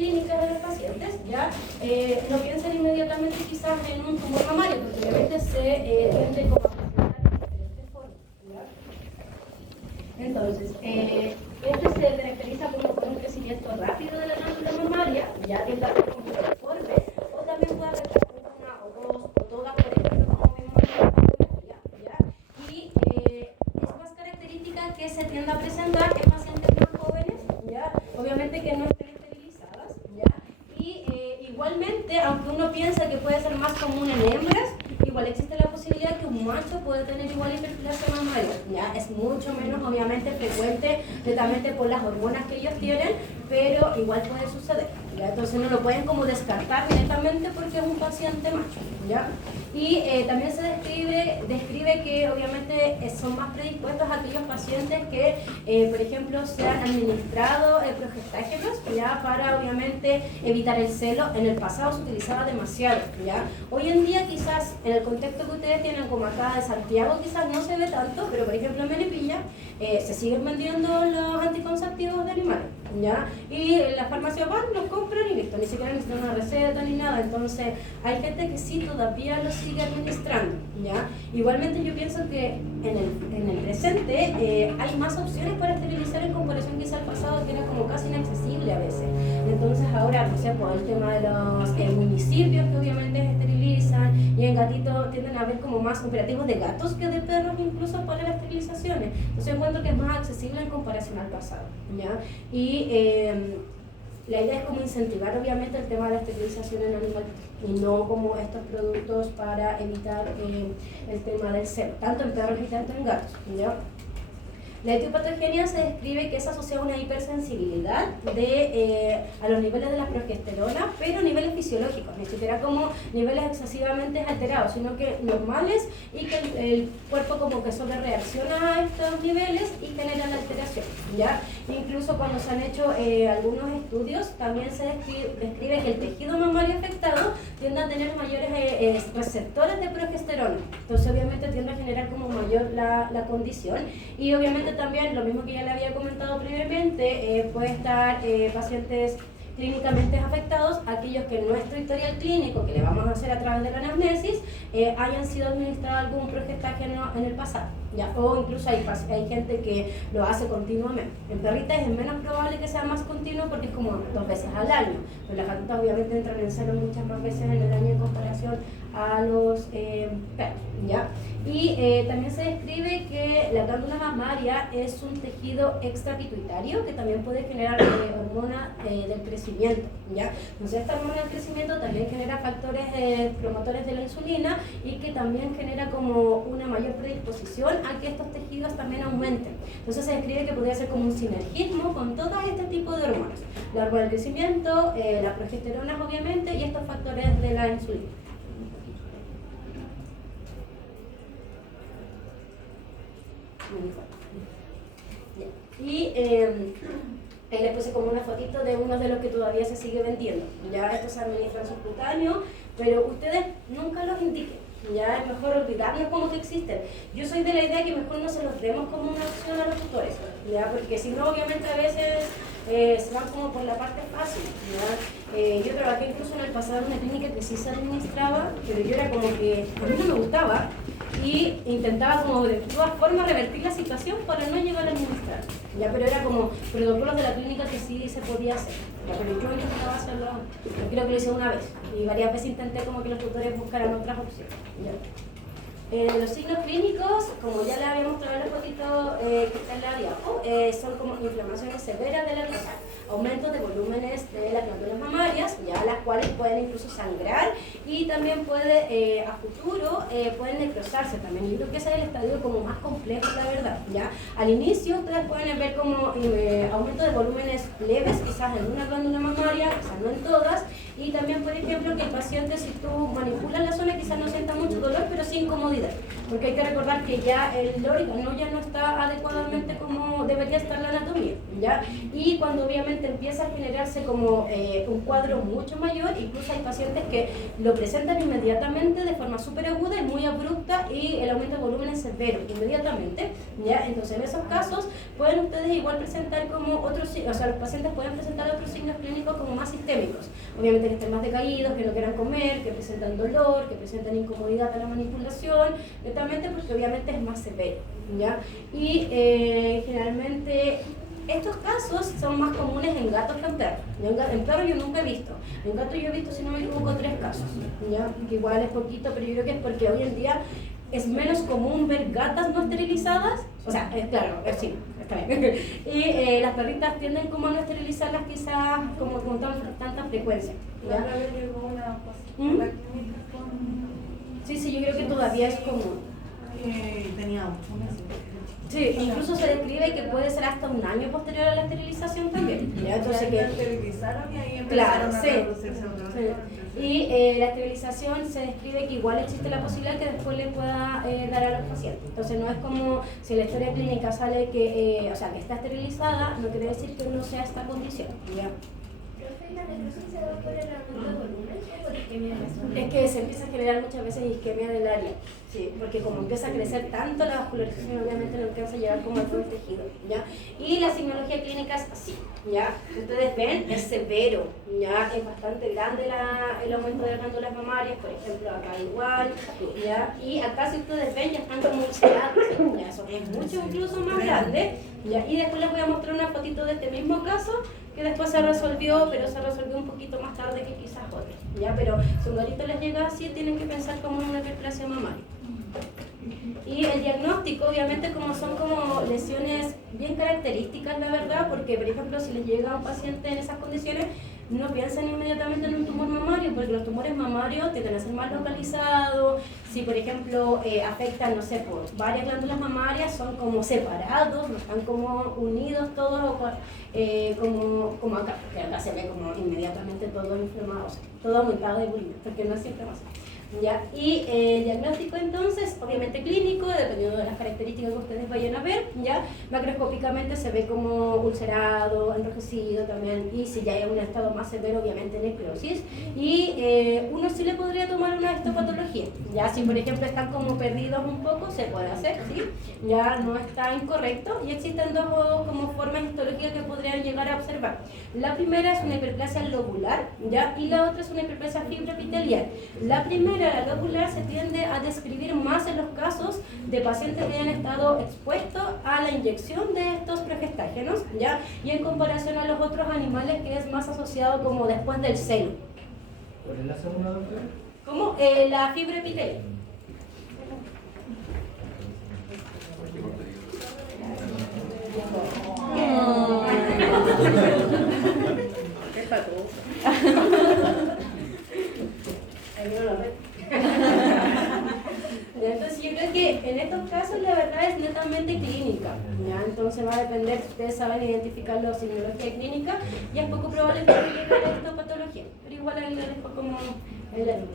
clínicas de los pacientes, ¿ya? No piensen inmediatamente quizás en un tumor mamario, porque obviamente se tiende como a presentar de diferentes formas, ¿ya? Entonces, este se caracteriza como por un crecimiento rápido de la glándula mamaria, ya tiende a ser como deforme, o también puede afectar una o dos o todas, por ejemplo, como vemos en la fotografía, ¿ya? Y es más característica que se tiende a presentar en pacientes más jóvenes, ¿ya? Obviamente que no estén esterilizadas, ¿ya? Y igualmente, aunque uno piensa que puede ser más común en hembras, igual existe la posibilidad que un macho puede tener igual hiperplasia mamaria, ¿ya? Es mucho menos obviamente frecuente, netamente por las hormonas que ellos tienen, pero igual puede suceder, ¿ya? Entonces no lo pueden como descartar netamente porque es un paciente macho, ¿ya? Y también se describe que obviamente son más predispuestos a aquellos pacientes que, por ejemplo, se han administrado progestágenos, ¿ya? Para obviamente evitar el celo. En el pasado se utilizaba demasiado, ¿ya? Hoy en día quizás en el contexto que ustedes tienen como acá de Santiago quizás no se ve tanto, pero por ejemplo en Melipilla se siguen vendiendo los anticonceptivos de animales, ¿ya? Y las farmacias van, los compran y listo, ni siquiera necesitan una receta ni nada. Entonces hay gente que sí todavía los sigue administrando, ¿ya? Igualmente yo pienso que en el presente hay más opciones para esterilizar en comparación quizá al pasado, que era como casi inaccesible a veces. Entonces ahora, no sé, por el tema de los municipios que obviamente esterilizan, y en gatitos tienden a haber como más operativos de gatos que de perros incluso para las esterilizaciones. Entonces encuentro que es más accesible en comparación al pasado, ¿ya? Y la idea es como incentivar obviamente el tema de la esterilización en animales y no como estos productos para evitar el tema del celo, tanto en perros y tanto en gatos, ¿ya? La etiopatogenia se describe que es asociada a una hipersensibilidad a los niveles de la progesterona, pero niveles fisiológicos, ni siquiera como niveles excesivamente alterados, sino que normales, y que el cuerpo como que solo reacciona a estos niveles y genera la alteración, ¿ya? Incluso cuando se han hecho algunos estudios, también se describe que el tejido mamario afectado tiende a tener mayores receptores de progesterona, entonces obviamente tiende a generar como mayor la condición. Y obviamente también, lo mismo que ya le había comentado previamente, puede estar pacientes clínicamente afectados, aquellos que en nuestro historial clínico, que le vamos a hacer a través de la anamnesis, hayan sido administrados algún progestágeno en el pasado, ¿ya? O incluso hay gente que lo hace continuamente. En perritas es menos probable que sea más continuo porque es como 2 veces al año, pero las gatitas obviamente entran en celo muchas más veces en el año en comparación a los perros, ¿ya? Y también se describe que la glándula mamaria es un tejido extrapituitario que también puede generar hormona del crecimiento, ¿ya? Entonces esta hormona del crecimiento también genera factores promotores de la insulina y que también genera como una mayor predisposición a que estos tejidos también aumenten. Entonces se describe que podría ser como un sinergismo con todo este tipo de hormonas, la hormona del crecimiento, la progesterona obviamente y estos factores de la insulina. Y ahí les puse como una fotito de uno de los que todavía se sigue vendiendo. Ya estos se administran subcutáneo, pero ustedes nunca los indiquen. Ya es mejor olvidarnos como que existen. Yo soy de la idea que mejor no se los demos como una opción a los tutores, ya, porque si no obviamente a veces se van como por la parte fácil, ¿ya? Yo trabajé incluso en el pasado en una clínica que sí se administraba, pero yo era como que a mí no me gustaba y intentaba como de todas formas revertir la situación para no llegar a administrar, ¿ya? Pero era como protocolos de la clínica que sí se podía hacer, ¿ya? Pero yo intentaba hacerlo, yo creo que lo hice una vez y varias veces intenté como que los tutores buscaran otras opciones, ¿ya? Los signos clínicos, como ya le había mostrado en la fotito que está en la diapo, son como inflamaciones severas de la piel, aumento de volúmenes de las glándulas mamarias, ya las cuales pueden incluso sangrar y también puede, a futuro, pueden necrosarse también. Y yo creo que ese es el estadio como más complejo, la verdad, ¿ya? Al inicio ustedes pueden ver como aumento de volúmenes leves, quizás en una glándula mamaria, quizás no en todas, y también, por ejemplo, que el paciente, si tú manipulas la zona, quizás no sienta mucho dolor, pero sí incomodidad, porque hay que recordar que ya el órgano ya no está adecuadamente como debería estar la anatomía, ¿ya? Y cuando obviamente obviamente empieza a generarse como un cuadro mucho mayor, incluso hay pacientes que lo presentan inmediatamente de forma súper aguda y muy abrupta y el aumento de volumen es severo, inmediatamente, ¿ya? Entonces en esos casos pueden ustedes igual presentar como otros, o sea, los pacientes pueden presentar otros signos clínicos como más sistémicos, obviamente que estén más decaídos, que no quieran comer, que presentan dolor, que presentan incomodidad a la manipulación, netamente porque obviamente es más severo, ¿ya? Y generalmente estos casos son más comunes en gatos que en perros. En perros yo nunca he visto. En gatos yo he visto, si no me equivoco, 3 casos, ¿ya? Que igual es poquito, pero yo creo que es porque hoy en día es menos común ver gatas no esterilizadas. O sea, claro, sí, está bien. Y las perritas tienden como a no esterilizarlas quizás como con tanta frecuencia, ¿ya? La otra vez llegó una paciente a la clínica con... Sí, yo creo que todavía es común. Tenía una Sí, incluso se describe que puede ser hasta un año posterior a la esterilización también. ¿Ya? Entonces que esterilizaron y ahí empezaron a reproducirse otros. Y la esterilización se describe que igual existe la posibilidad que después le pueda dar a los pacientes. Entonces no es como si en la historia clínica sale que, o sea, que está esterilizada, no quiere decir que no sea esta condición. ¿Ya? ¿La necrosis se da por el aumento de volumen o por isquemia de la zona? Es que se empieza a generar muchas veces isquemia del área, sí, porque como empieza a crecer tanto la vascularización, obviamente no alcanza a llegar como a todo el tejido, ¿ya? Y la signología clínica es así, ¿ya? Ustedes ven, es severo, ¿ya? Es bastante grande el aumento de las glándulas mamarias, por ejemplo, acá igual, ¿ya? Y acá si ustedes ven ya están como ulcerados, ¿ya? Eso es mucho incluso más grande, ¿ya? Y después les voy a mostrar una fotito de este mismo caso, que después se resolvió, pero se resolvió un poquito más tarde que quizás otros, ¿ya? Pero si un gatito les llega así, tienen que pensar como en una hiperplasia mamaria. Y el diagnóstico, obviamente, como son como lesiones bien características, la verdad, porque, por ejemplo, si les llega a un paciente en esas condiciones, no piensan inmediatamente en un tumor mamario, porque los tumores mamarios tienden a ser más localizados. Si, por ejemplo, afectan, no sé, por varias glándulas mamarias, son como separados, no están como unidos todos, como acá, que acá se ve como inmediatamente todo inflamado, o sea, todo aumentado de volumen, porque no es inflamación. ¿Ya? Y el diagnóstico entonces, obviamente clínico, dependiendo de las características que ustedes vayan a ver, ¿ya? Macroscópicamente se ve como ulcerado, enrojecido también, y si ya hay un estado más severo, obviamente necrosis, y uno sí le podría tomar una histopatología, ¿ya? Si por ejemplo están como perdidos un poco, se puede hacer, ¿sí? Ya no está incorrecto, y existen dos como formas histológicas que podrían llegar a observar. La primera es una hiperplasia lobular, ¿ya? Y la otra es una hiperplasia fibroepitelial. La primera, la lobular, se tiende a describir más en los casos de pacientes que hayan estado expuestos a la inyección de estos progestágenos, ¿ya? Y en comparación a los otros animales, que es más asociado como después del seno. ¿Cuál es la segunda, doctora? ¿Cómo? La fibroepitelial. ¿Qué pasó? Entonces yo creo que en estos casos la verdad es netamente clínica, ¿ya? Entonces va a depender si ustedes saben identificar la signología clínica, y es poco probable que llegue a esta patología, pero igual ahí lo dejo como en la línea.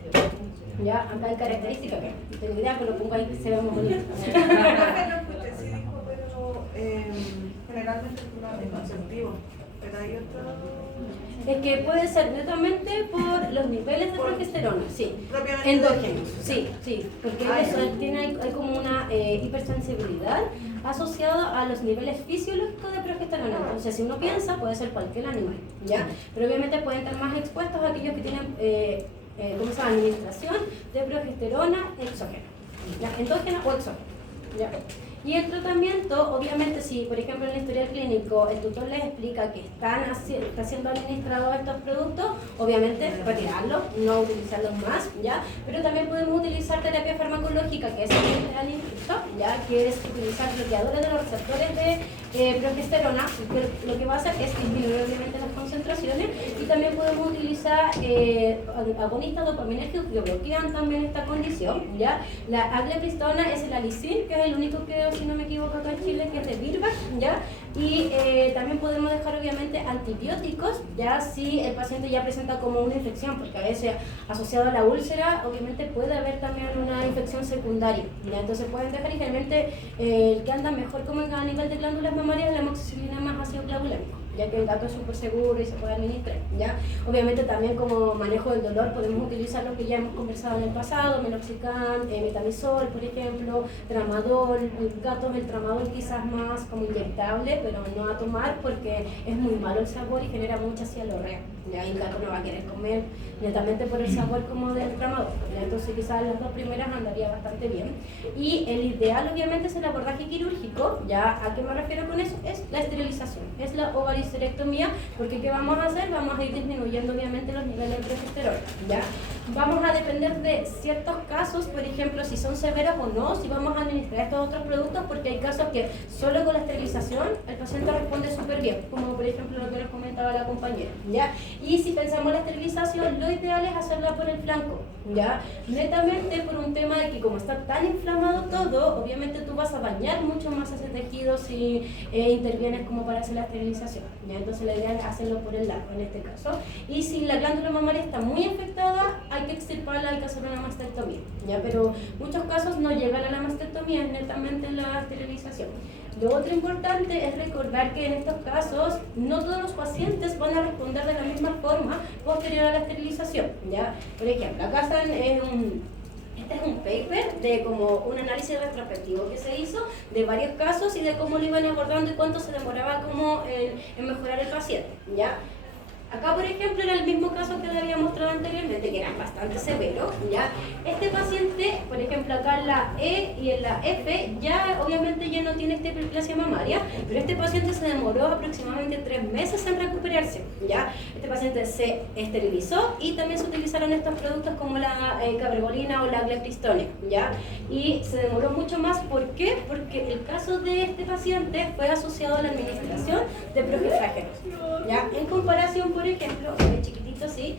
Ya, acá hay características que tengo idea, pero lo pongo ahí que se ve muy bonito. Sí dijo, pero generalmente es un anticonceptivo, pero hay otro... Es que puede ser netamente por los niveles de progesterona, sí. Propiamente Endógenos, sí, porque eso hay como una hipersensibilidad asociada a los niveles fisiológicos de progesterona. Entonces, si uno piensa, puede ser cualquier animal, ¿ya? Pero obviamente pueden estar más expuestos a aquellos que tienen, ¿cómo se llama? Administración de progesterona exógena, ¿ya? Endógena o exógena, ¿ya? Y el tratamiento, obviamente, si por ejemplo en el historial clínico el tutor les explica que está siendo administrado estos productos, obviamente retirarlos, no utilizarlos más, ¿ya? Pero también podemos utilizar terapia farmacológica, que es el infuso, ¿ya? Que es utilizar bloqueadores de los receptores de progesterona, que lo que va a hacer es disminuir obviamente las concentraciones, y también podemos utilizar agonistas dopaminérgicos que bloquean también esta condición, ¿ya? La agletristona es el alicin, que es el único que, si no me equivoco, acá en Chile, que es de Virbac, ¿ya? Y también podemos dejar obviamente antibióticos, ya si el paciente ya presenta como una infección, porque a veces asociado a la úlcera obviamente puede haber también una infección secundaria, ¿ya? Entonces pueden dejar, y realmente el que anda mejor como a nivel de glándulas mamarias es la amoxicilina más ácido clavulámico, ya que el gato es súper seguro y se puede administrar, ¿ya? Obviamente también como manejo del dolor podemos utilizar lo que ya hemos conversado en el pasado, meloxicam, metamisol, por ejemplo, tramadol. El gato el tramadol quizás más como inyectable, pero no a tomar porque es muy malo el sabor y genera mucha cialorrea, ¿ya? Y el gato no va a querer comer netamente por el sabor como del tramadol, ¿ya? Entonces quizás las dos primeras andaría bastante bien. Y el ideal obviamente es el abordaje quirúrgico, ¿ya? ¿A qué me refiero con eso? Es la esterilización, es la ovaristerectomía, porque ¿qué vamos a hacer? Vamos a ir disminuyendo obviamente los niveles de progesterona, ¿ya? Vamos a depender de ciertos casos, por ejemplo, si son severos o no, si vamos a administrar estos otros productos, porque hay casos que solo con la esterilización el paciente responde súper bien, como por ejemplo lo que nos comentaba la compañera, ¿ya? Y si pensamos en la esterilización, lo ideal es hacerla por el flanco, ¿ya? Netamente por un tema de que como está tan inflamado todo, obviamente tú vas a dañar mucho más ese tejido si intervienes como para hacer la esterilización, ¿ya? Entonces la idea es hacerlo por el lado en este caso. Y si la glándula mamaria está muy afectada, hay que extirparla, hay que hacer una mastectomía, ¿ya? Pero muchos casos no llegan a la mastectomía, es netamente la esterilización. Lo otro importante es recordar que en estos casos no todos los pacientes van a responder de la misma forma posterior a la esterilización, ¿ya? Por ejemplo, acá están este es un paper de como un análisis retrospectivo que se hizo de varios casos y de cómo lo iban abordando y cuánto se demoraba como en mejorar el paciente, ¿ya? Acá, por ejemplo, era el mismo caso que le había mostrado anteriormente, que era bastante severo, ¿ya? Este paciente, por ejemplo, acá en la E y en la F, ya obviamente ya no tiene esta hiperplasia mamaria, pero este paciente se demoró aproximadamente 3 meses en recuperarse, ¿ya? Este paciente se esterilizó y también se utilizaron estos productos como la cabergolina o la gliptistone, ¿ya? Y se demoró mucho más, ¿por qué? Porque el caso de este paciente fue asociado a la administración de progestágenos, ¿ya? En comparación, por ejemplo, chiquitito así,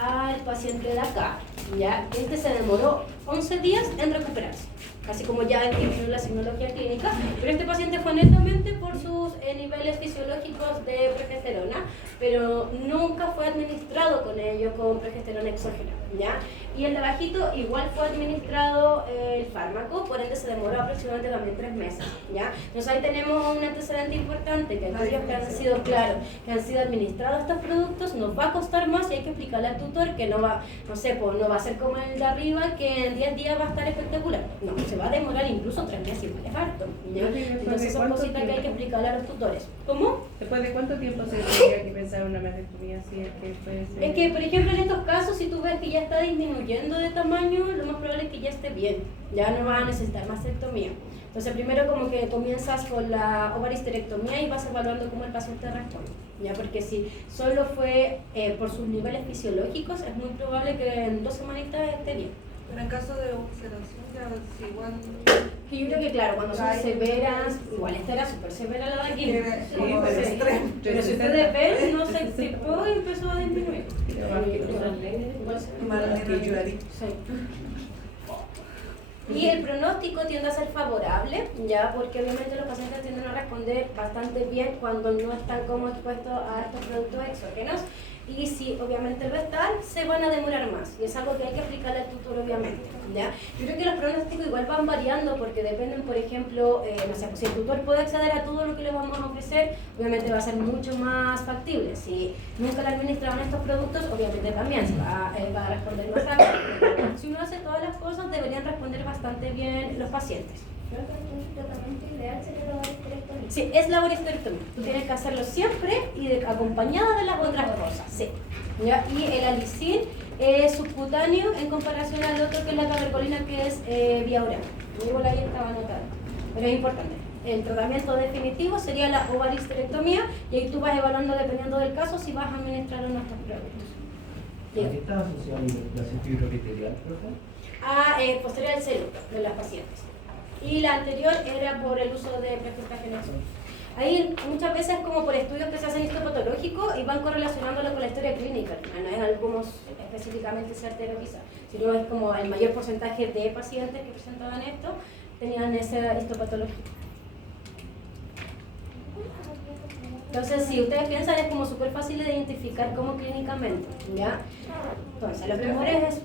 al paciente de acá, ¿ya? Este se demoró 11 días en recuperarse, así como ya en la signología clínica, pero este paciente fue netamente por sus niveles fisiológicos de progesterona, pero nunca fue administrado con ello con progesterona exógena, ¿ya? Y el de abajito igual fue administrado el fármaco, por ende se demoró aproximadamente también 3 meses, ¿ya? Entonces ahí tenemos un antecedente importante, que aquellos que han sido, claro, que han sido administrados estos productos, nos va a costar más y hay que explicarle al tutor que no va, no sé, pues no va a ser como el de arriba, que en 10 días va a estar espectacular. No, se va a demorar incluso 3 meses, igual es harto, ¿ya? Entonces son cositas que hay que explicarle a los tutores. ¿Cómo? ¿Después de cuánto tiempo se tendría que pensar una mastectomía así? Es que, por ejemplo, en estos casos, si tú ves que ya está disminuyendo de tamaño, lo más probable es que ya esté bien, ya no vas a necesitar mastectomía. Entonces, primero como que comienzas con la ovaristerectomía y vas evaluando cómo el paciente responde, ¿ya? Porque si solo fue por sus niveles fisiológicos, es muy probable que en 2 semanitas esté bien. Pero en caso de observación, ya es igual. Que yo creo que claro, cuando son severas, igual esta era súper severa la de aquí. Sí, pero extremo. Pero si ustedes ven, no se extirpó y empezó a disminuir. Sí. Y el pronóstico tiende a ser favorable, ya, porque obviamente los pacientes tienden a responder bastante bien cuando no están como expuestos a estos productos exógenos. Y si obviamente lo están, se van a demorar más. Y es algo que hay que aplicarle al tutor, obviamente, ¿ya? Yo creo que los pronósticos igual van variando porque dependen, por ejemplo, no sé, pues si el tutor puede acceder a todo lo que le vamos a ofrecer, obviamente va a ser mucho más factible. Si nunca le administraron estos productos, obviamente también se va a responder más rápido. Si uno hace todas las cosas, deberían responder bastante bien los pacientes. Creo que el tratamiento ideal sería la ovaristerectomía. Sí, es la ovaristerectomía. Tú tienes que hacerlo siempre y acompañada de las otras cosas. Sí. ¿Ya? Y el alicin es subcutáneo en comparación al otro que es la cabergolina, que es vía oral. Igual ahí estaba anotado. Pero es importante. El tratamiento definitivo sería la ovaristerectomía y ahí tú vas evaluando dependiendo del caso si vas a administrar o no estos productos. ¿A qué está asociada la hiperplasia fibroepitelial, profe? Posterior al celo de las pacientes. Y la anterior era por el uso de progestágenos. Ahí muchas veces como por estudios que se hacen histopatológicos y van correlacionándolo con la historia clínica. No es algo específicamente certero quizá, sino es como el mayor porcentaje de pacientes que presentaban esto tenían esa histopatología. Entonces, si ustedes piensan, es como súper fácil de identificar como clínicamente, ¿ya? Entonces, los tumores es...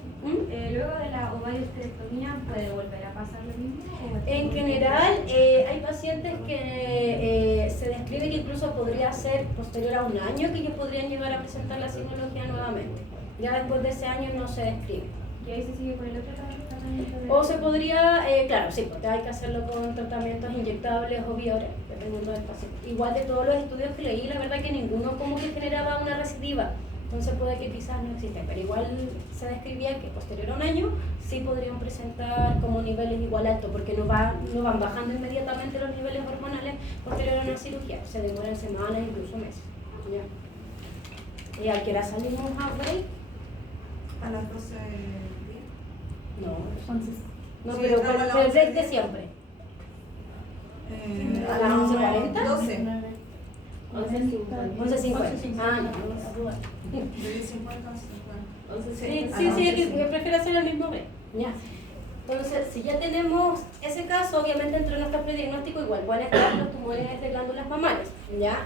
Luego de la ovariosterectomía, ¿puede volver a pasar lo mismo? En general, hay pacientes que se describe que incluso podría ser posterior a un año que ellos podrían llegar a presentar la signología nuevamente. Ya después de ese año no se describe. ¿Y ahí se sigue con el otro tratamiento? O se podría, claro, sí, porque hay que hacerlo con tratamientos inyectables o vía oral, dependiendo del paciente. Igual de todos los estudios que leí, la verdad que ninguno como que generaba una recidiva. Entonces puede que quizás no exista, pero igual se describía que posterior a un año sí podrían presentar como niveles igual altos, porque no van bajando inmediatamente los niveles hormonales posterior a una cirugía, se demoran semanas, incluso meses. ¿Ya? ¿Y a qué hora salimos a break? A las 12 No, no, Sí, pero entramos a las el 11. break de siempre. ¿A las 11:40? 12. 11:50. Ah, no, De 10:50 a 50. sí, es que yo prefiero hacer el mismo break. Ya. Entonces, si ya tenemos ese caso, obviamente entre nuestro prediagnóstico igual pueden estar los tumores de glándulas mamarias, ¿ya?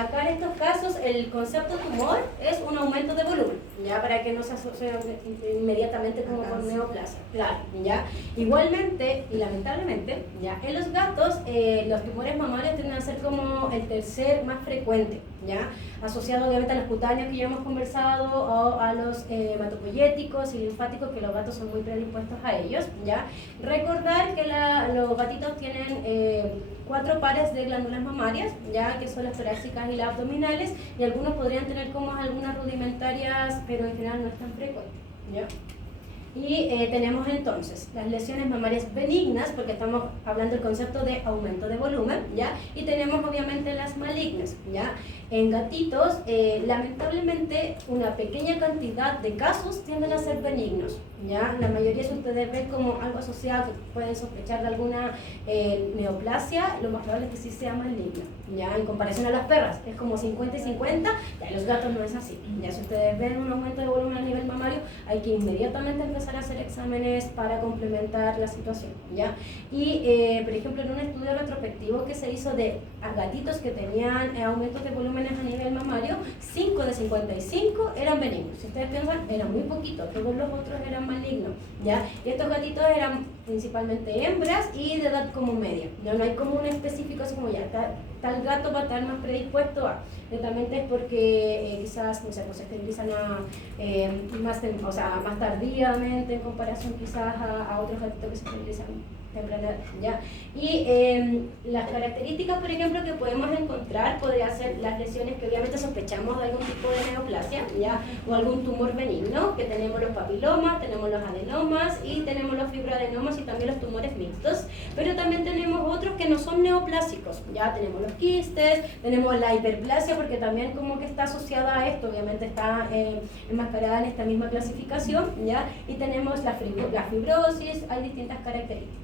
Acá en estos casos el concepto tumor es un aumento de volumen, ¿ya? Para que no se asocie inmediatamente como con neoplasia, claro, ¿ya? Igualmente y lamentablemente, ¿ya? En los gatos los tumores mamarios tienden a ser como el tercer más frecuente, ¿ya? Asociado obviamente a los cutáneos que ya hemos conversado o a los hematopoyéticos y linfáticos, que los gatos son muy predispuestos a ellos, ¿ya? Recordar que los gatitos tienen 4 pares de glándulas mamarias, ya que son las torácicas y las abdominales, y algunos podrían tener como algunas rudimentarias, pero en general no es tan frecuente, ¿ya? Y tenemos entonces las lesiones mamarias benignas, porque estamos hablando del concepto de aumento de volumen, ¿ya? Y tenemos obviamente las malignas, ¿ya? En gatitos, lamentablemente, una pequeña cantidad de casos tienden a ser benignos, ¿ya? La mayoría, si ustedes ven como algo asociado, que pueden sospechar de alguna neoplasia, lo más probable es que sí sea maligna, ¿ya? En comparación a las perras, que es como 50 y 50, ya los gatos no es así. Ya si ustedes ven un aumento de volumen a nivel mamario, hay que inmediatamente empezar a hacer exámenes para complementar la situación, ¿ya? Y, por ejemplo, en un estudio retrospectivo que se hizo de gatitos que tenían aumentos de volúmenes a nivel mamario, 5 de 55 eran benignos. Si ustedes piensan, eran muy poquitos, todos los otros eran malignos, ¿ya? Y estos gatitos eran principalmente hembras y de edad como media, ¿ya? No hay como un específico así como ya, tal gato va a estar más predispuesto a, netamente es porque quizás, no sé, pues se esterilizan más tardíamente en comparación quizás a otros gatitos que se esterilizan temprana, ¿ya? Y las características, por ejemplo, que podemos encontrar podría ser las lesiones que obviamente sospechamos de algún tipo de neoplasia, ¿ya? O algún tumor benigno, que tenemos los papilomas, tenemos los adenomas y tenemos los fibroadenomas y también los tumores mixtos, pero también tenemos otros que no son neoplásicos, ya tenemos los quistes, tenemos la hiperplasia, porque también como que está asociada a esto, obviamente está enmascarada en esta misma clasificación, ¿ya? Y tenemos la fibrosis, hay distintas características,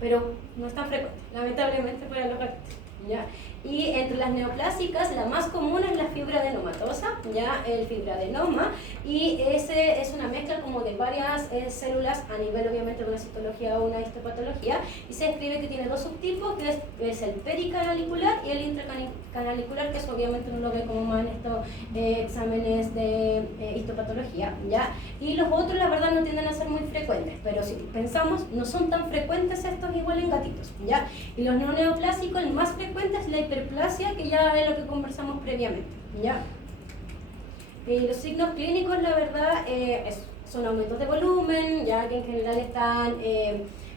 pero no es tan frecuente, lamentablemente para los gatitos, ¿ya? Y entre las neoplásicas, la más común es la fibroadenomatosa, ya el fibroadenoma, y ese es una mezcla como de varias células a nivel obviamente de una citología o una histopatología, y se describe que tiene 2 subtipos, que es el pericanalicular y el intracanalicular, que eso obviamente uno lo ve como más en estos exámenes de histopatología, ¿ya? Y los otros la verdad no tienden a ser muy frecuentes, pero si pensamos, no son tan frecuentes estos igual en gatitos, ¿ya? Y los no neoplásicos, el más frecuente es la hiperplasia, que ya es lo que conversamos previamente, ¿ya? Los signos clínicos, la verdad, son aumentos de volumen, ya que en general están,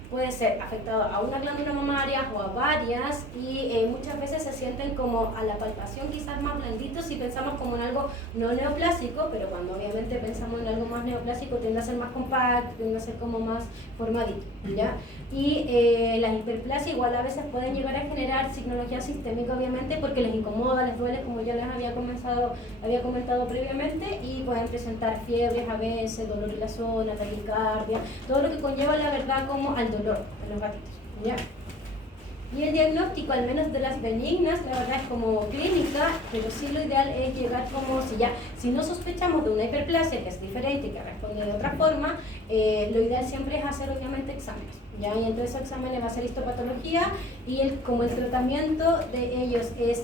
puede ser afectado a una glándula mamaria o a varias, y muchas veces se sienten como a la palpación quizás más blanditos si pensamos como en algo no neoplásico, pero cuando obviamente pensamos en algo más neoplásico tiende a ser más compacto, tiende a ser como más formadito, ¿ya? Y las hiperplasias igual a veces pueden llegar a generar signología sistémica, obviamente, porque les incomoda, les duele, como ya les había comentado previamente, y pueden presentar fiebres a veces, dolor en la zona, taquicardia, todo lo que conlleva la verdad como al dolor de los gatitos, ¿ya? Y el diagnóstico, al menos de las benignas, la verdad es como clínica, pero sí lo ideal es llegar como si no sospechamos de una hiperplasia, que es diferente y que responde de otra forma, lo ideal siempre es hacer obviamente exámenes. ¿Ya? Y entre esos exámenes va a ser histopatología y como el tratamiento de ellos es,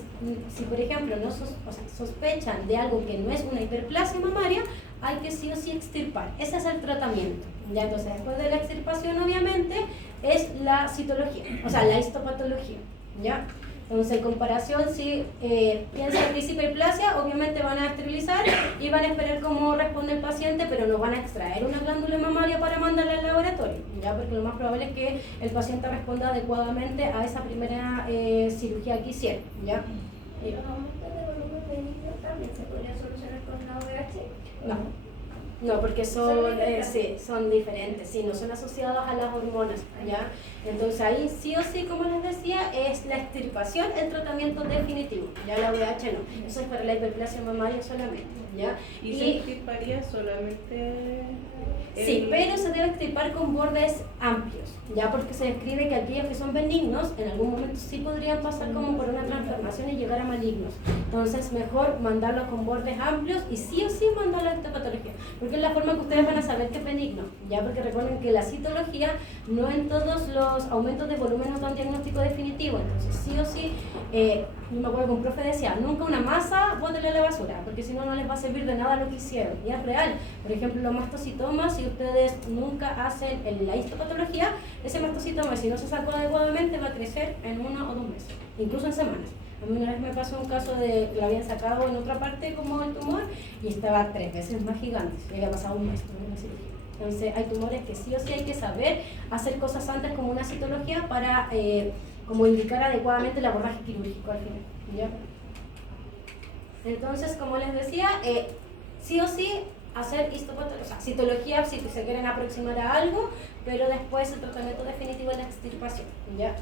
si por ejemplo no sospechan de algo que no es una hiperplasia mamaria, hay que sí o sí extirpar. Ese es el tratamiento. ¿Ya? Entonces, después de la extirpación, obviamente, es la citología, o sea, la histopatología. ¿Ya? Entonces, en comparación, si piensan que es hiperplasia, obviamente van a esterilizar y van a esperar cómo responde el paciente, pero no van a extraer una glándula mamaria para mandarla al laboratorio, ¿ya? Porque lo más probable es que el paciente responda adecuadamente a esa primera cirugía que hicieron, ¿ya? ¿Y los aumentos de volumen benigno también se podría solucionar con la OVH? No. No, porque son diferentes, sí, no son asociados a las hormonas, ¿ya? Entonces ahí sí o sí, como les decía, es la extirpación el tratamiento definitivo, ya la VH no, eso es para la hiperplasia mamaria solamente, ¿ya? ¿Y se extirparía solamente? Sí, pero se debe extirpar con bordes amplios, ya porque se describe que aquellos que son benignos en algún momento sí podrían pasar como por una transformación y llegar a malignos. Entonces mejor mandarlo con bordes amplios y sí o sí mandarlo a histopatología, porque es la forma que ustedes van a saber que es benigno, ya porque recuerden que la citología no en todos los aumentos de volumen nos da un diagnóstico definitivo, entonces sí o sí, yo me acuerdo que un profe decía, nunca una masa bótele a la basura, porque si no, no les va a servir de nada lo que hicieron, y es real. Por ejemplo, los mastocitomas, si ustedes nunca hacen la histopatología, ese mastocitoma, si no se sacó adecuadamente, va a crecer en 1 o 2 meses, incluso en semanas. A mí una vez me pasó un caso de que lo habían sacado en otra parte como el tumor y estaba 3 veces más gigante, y había pasado un mes con una cirugía. Entonces hay tumores que sí o sí hay que saber hacer cosas antes como una citología para como indicar adecuadamente el abordaje quirúrgico al final, ¿ya? Entonces, como les decía, sí o sí hacer citología si se quieren aproximar a algo, pero después el tratamiento definitivo es la extirpación, ¿ya?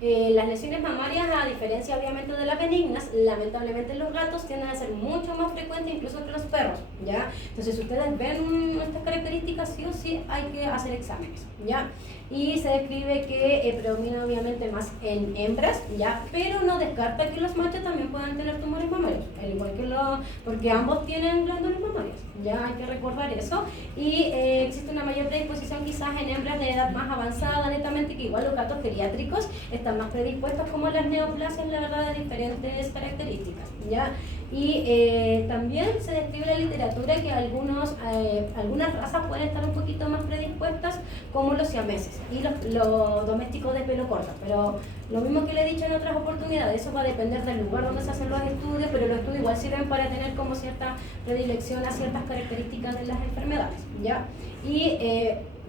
Las lesiones mamarias, a diferencia obviamente de las benignas, lamentablemente en los gatos tienden a ser mucho más frecuentes incluso que los perros, ¿ya? Entonces, si ustedes ven estas características, sí o sí hay que hacer exámenes, ¿ya? Y se describe que predomina obviamente más en hembras, ¿ya? Pero no descarta que los machos también puedan tener tumores mamarios, al igual que porque ambos tienen glándulas mamarias, ya hay que recordar eso. Y existe una mayor predisposición quizás en hembras de edad más avanzada, netamente, que igual los gatos pediátricos están más predispuestos como las neoplasias, la verdad, de diferentes características, ¿ya? Y también se describe en la literatura que algunas razas pueden estar un poquito más predispuestas, como los siameses y los domésticos de pelo corto, pero lo mismo que le he dicho en otras oportunidades, eso va a depender del lugar donde se hacen los estudios, pero los estudios igual sirven para tener como cierta predilección a ciertas características de las enfermedades, ¿ya? Y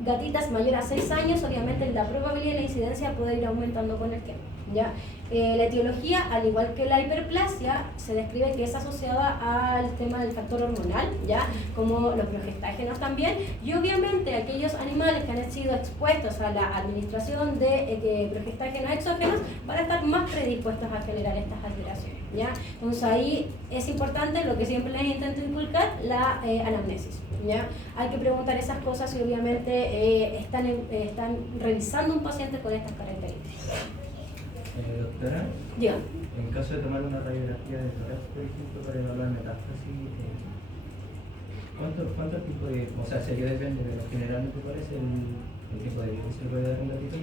gatitas mayores a 6 años, obviamente la probabilidad y la incidencia puede ir aumentando con el tiempo, ¿ya? La etiología, al igual que la hiperplasia, se describe que es asociada al tema del factor hormonal, ¿ya? Como los progestágenos también, y obviamente aquellos animales que han sido expuestos a la administración de progestágenos exógenos van a estar más predispuestos a generar estas alteraciones, ¿ya? Entonces ahí es importante, lo que siempre les intento inculcar, la anamnesis, ¿ya? Hay que preguntar esas cosas y obviamente están revisando un paciente con estas características. Doctora, Diga. en caso de tomar una radiografía de tórax, por ejemplo, para evaluar metástasis, ¿cuánto tiempo de, o sea, sería depende, pero generalmente cuál es el tiempo de vida que se puede dar un gatito?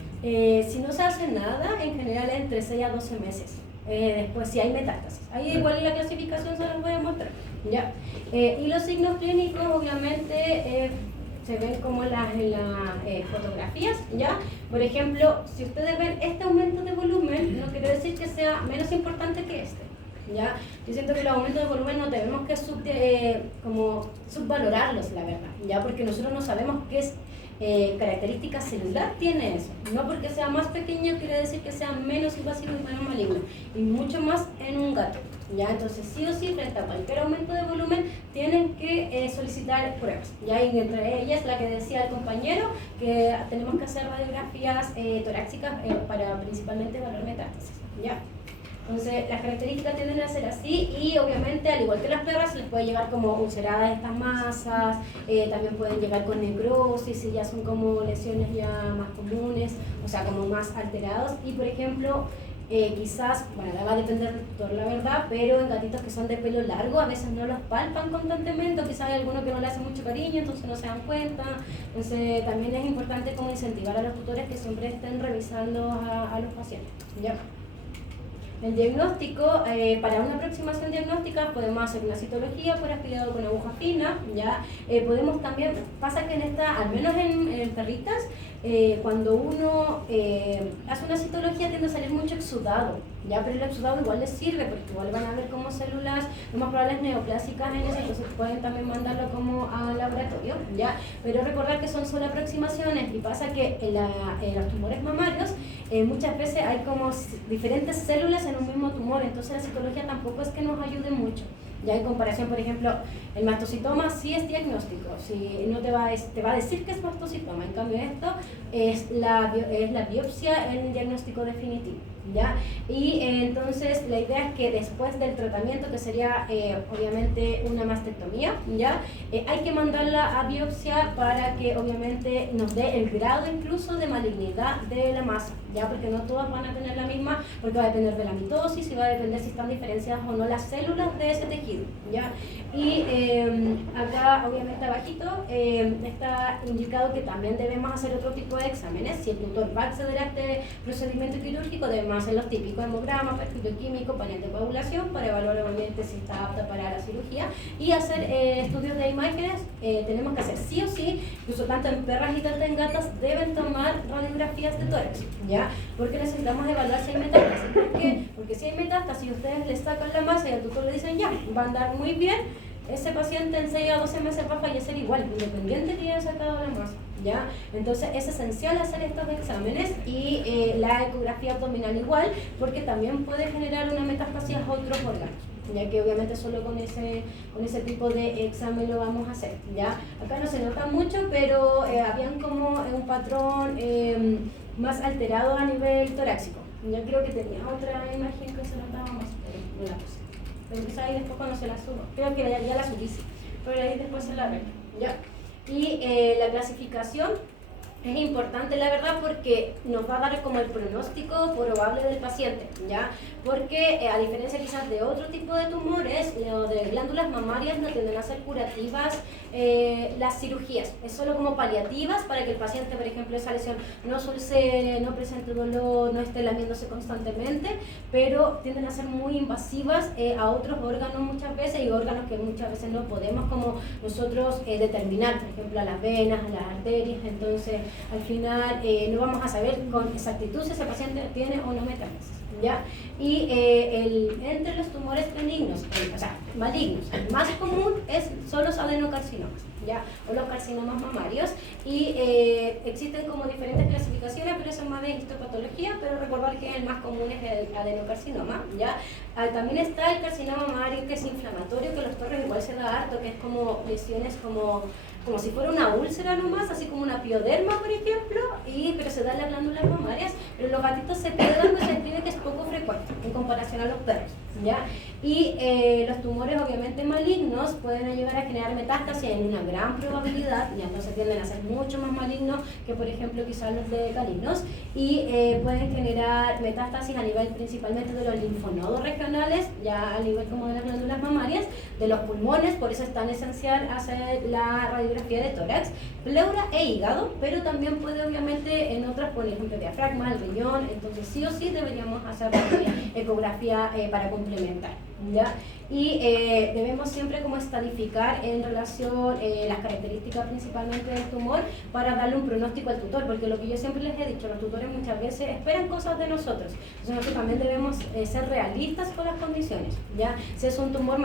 Si no se hace nada, en general entre 6 a 12 meses. Después, si hay metástasis. Ahí igual en la clasificación se los voy a mostrar, ¿ya? Y los signos clínicos, obviamente, se ven como en las fotografías, ¿ya? Por ejemplo, si ustedes ven este aumento de volumen, no quiere decir que sea menos importante que este, ¿ya? Yo siento que los aumentos de volumen no tenemos que como subvalorarlos, la verdad, ¿ya? Porque nosotros no sabemos qué es característica celular tiene eso. No porque sea más pequeño quiere decir que sea menos invasivo y menos maligno, y mucho más en un gato, ¿ya? Entonces sí o sí, frente a cualquier aumento de volumen tienen que solicitar pruebas, ¿ya? Y entre ellas la que decía el compañero, que tenemos que hacer radiografías torácicas para principalmente evaluar metástasis, ¿ya? Entonces, las características tienden a ser así y obviamente, al igual que las perras, se les puede llegar como ulceradas estas masas, también pueden llegar con necrosis y ya son como lesiones ya más comunes, o sea, como más alterados. Y por ejemplo, quizás, bueno, va a depender del tutor la verdad, pero en gatitos que son de pelo largo a veces no los palpan constantemente, o quizás hay alguno que no le hace mucho cariño, entonces no se dan cuenta. Entonces también es importante como incentivar a los tutores que siempre estén revisando a los pacientes, ¿ya? El diagnóstico, para una aproximación diagnóstica podemos hacer una citología por aspirado con aguja fina, ¿ya? Podemos también, pasa que en esta, al menos en perritas, cuando uno hace una citología tiende a salir mucho exudado, ¿ya? Pero el exudado igual les sirve porque igual van a ver como células, lo más probable es neoplásicas en eso, entonces pueden también mandarlo como al laboratorio, ¿ya? Pero recordar que son solo aproximaciones y pasa que en los tumores mamarios muchas veces hay como diferentes células en un mismo tumor, entonces la citología tampoco es que nos ayude mucho. Ya en comparación, por ejemplo, el mastocitoma sí es diagnóstico, si no te va a decir que es mastocitoma, en cambio esto es la biopsia en diagnóstico definitivo, ¿ya? Y entonces la idea es que después del tratamiento, que sería obviamente una mastectomía, ¿ya? Hay que mandarla a biopsia para que obviamente nos dé el grado incluso de malignidad de la masa, ¿ya? Porque no todas van a tener la misma, porque va a depender de la mitosis y va a depender si están diferenciadas o no las células de ese tejido, ¿ya? Y acá obviamente abajito está indicado que también debemos hacer otro tipo de exámenes. Si el tutor va a acceder a este procedimiento quirúrgico, debemos hacer los típicos hemogramas, perfil químico, panel de coagulación para evaluar obviamente si está apta para la cirugía y hacer estudios de imágenes. Tenemos que hacer sí o sí, incluso tanto en perras y tanto en gatas deben tomar radiografías de tórax, ¿ya? Porque necesitamos evaluar si hay metástasis. ¿Por qué? Porque si hay metástasis, ustedes le sacan la masa y al tutor le dicen ya, va a andar muy bien, ese paciente en 6 a 12 meses va a fallecer igual, independiente que haya sacado la masa, ¿ya? Entonces es esencial hacer estos exámenes y la ecografía abdominal igual, porque también puede generar una metástasis a otros órganos, ya que obviamente solo con ese tipo de examen lo vamos a hacer, ¿ya? Acá no se nota mucho, pero habían como un patrón más alterado a nivel torácico. Yo creo que tenía otra imagen que se notaba más, pero no la puse. Pero quizá ahí después cuando se la subo, creo que ya la subí, pero ahí después se la arreglo, ¿ya? Y la clasificación es importante, la verdad, porque nos va a dar como el pronóstico probable del paciente, ¿ya? Porque a diferencia quizás de otro tipo de tumores, lo de glándulas mamarias no tienden a ser curativas las cirugías, es solo como paliativas para que el paciente, por ejemplo, esa lesión no se ulcere, no presente dolor, no esté lamiéndose constantemente, pero tienden a ser muy invasivas a otros órganos muchas veces y órganos que muchas veces no podemos como nosotros determinar, por ejemplo, a las venas, a las arterias. Entonces al final no vamos a saber con exactitud si ese paciente tiene o no metástasis, ¿ya? Y entre los tumores benignos, o sea, malignos, el más común son los adenocarcinomas, ¿ya? O los carcinomas mamarios, y existen como diferentes clasificaciones, pero eso es más de histopatología, pero recordar que el más común es el adenocarcinoma, ¿ya? También está el carcinoma mamario, que es inflamatorio, que los torres igual se da harto, que es como lesiones como si fuera una úlcera nomás, así como una pioderma, por ejemplo, pero se da en las glándulas mamarias, pero los gatitos se quedan y se escribe que es poco frecuente en comparación a los perros, ¿ya? Y los tumores obviamente malignos pueden llegar a generar metástasis en una gran probabilidad, ya entonces tienden a ser mucho más malignos que por ejemplo quizás los de caninos, y pueden generar metástasis a nivel principalmente de los linfonodos regionales, ya a nivel como de las glándulas mamarias, de los pulmones, por eso es tan esencial hacer la radiografía de tórax, pleura e hígado, pero también puede obviamente en otras, por ejemplo diafragma, el riñón, entonces sí o sí deberíamos hacer ecografía para complementar, ¿ya? Y debemos siempre como estadificar en relación las características principalmente del tumor para darle un pronóstico al tutor, porque lo que yo siempre les he dicho, los tutores muchas veces esperan cosas de nosotros, entonces nosotros también debemos ser realistas con las condiciones, ¿ya? Si es un tumor,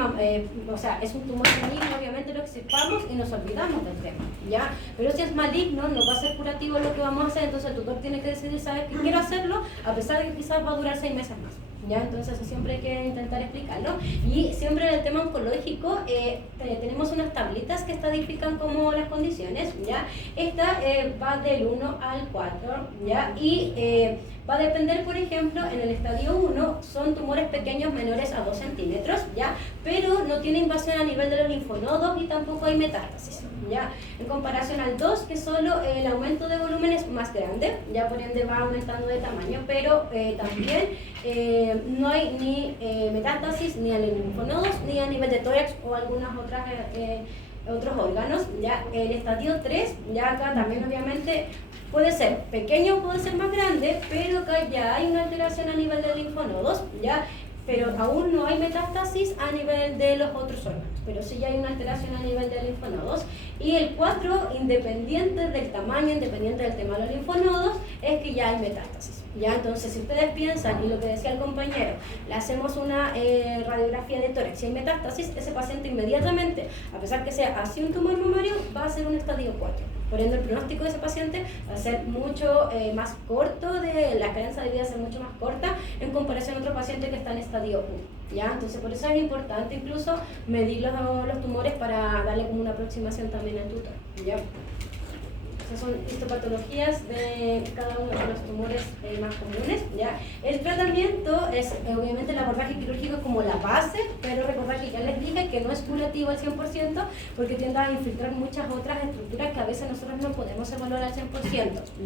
o sea, es un tumor benigno, obviamente lo extirpamos y nos olvidamos del tema, ¿ya? Pero si es maligno, no va a ser curativo lo que vamos a hacer, entonces el tutor tiene que decidir, ¿sabes qué? Quiero hacerlo, a pesar de que quizás va a durar 6 meses más. ¿ya? Entonces eso siempre hay que intentar explicarlo. Y siempre en el tema oncológico tenemos unas tablitas que estadifican como las condiciones, ¿ya? Esta va del 1 al 4, ¿ya? Y va a depender, por ejemplo, en el estadio 1 son tumores pequeños menores a 2 centímetros, ¿ya? Pero no tiene invasión a nivel de los linfonodos y tampoco hay metástasis, ¿ya? En comparación al 2, que solo el aumento de volumen es más grande, ya por ende va aumentando de tamaño, pero también no hay ni metástasis ni a los linfonodos ni a nivel de tórax o algunas otras otros órganos, ya. El estadio 3, ya acá también obviamente puede ser pequeño, puede ser más grande, pero acá ya hay una alteración a nivel de linfonodos, ya, pero aún no hay metástasis a nivel de los otros órganos, pero sí ya hay una alteración a nivel de linfonodos. Y el 4, independiente del tamaño, independiente del tema de los linfonodos, es que ya hay metástasis. ¿Ya? Entonces, si ustedes piensan, y lo que decía el compañero, le hacemos una radiografía de tórax, si hay metástasis, ese paciente inmediatamente, a pesar que sea así un tumor mamario, va a ser un estadio 4. Por ende, el pronóstico de ese paciente va a ser mucho más corto, la esperanza de vida va a ser mucho más corta en comparación a otro paciente que está en estadio 1. ¿Ya? Entonces, por eso es importante incluso medir los tumores para darle como una aproximación también al tutor. ¿Ya? Esas son histopatologías de cada uno de los tumores más comunes, ¿ya? El tratamiento es, obviamente el abordaje quirúrgico como la base, pero recordar que ya les dije que no es curativo al 100% porque tiende a infiltrar muchas otras estructuras que a veces nosotros no podemos evaluar al 100%,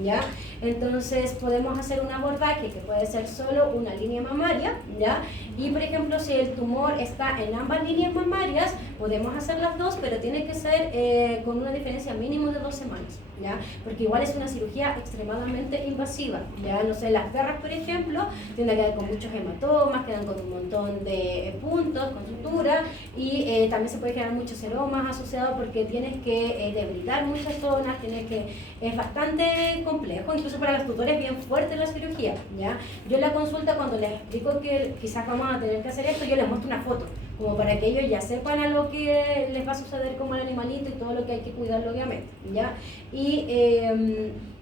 ¿ya? Entonces podemos hacer un abordaje que puede ser solo una línea mamaria, ¿ya? Y por ejemplo, si el tumor está en ambas líneas mamarias, podemos hacer las dos, pero tiene que ser con una diferencia mínima de 2 semanas, ¿ya? Porque igual es una cirugía extremadamente invasiva, ¿ya? No sé, las garras, por ejemplo, tienden a quedar con muchos hematomas, quedan con un montón de puntos, con sutura, y también se puede generar muchos seromas asociados porque tienes que debilitar muchas zonas, es bastante complejo, incluso para los tutores es bien fuerte la cirugía, ¿ya? Yo en la consulta, cuando les explico que quizás vamos a tener que hacer esto, yo les muestro una foto, como para que ellos ya sepan a lo que les va a suceder como al animalito y todo lo que hay que cuidarlo, obviamente, ¿ya? Y,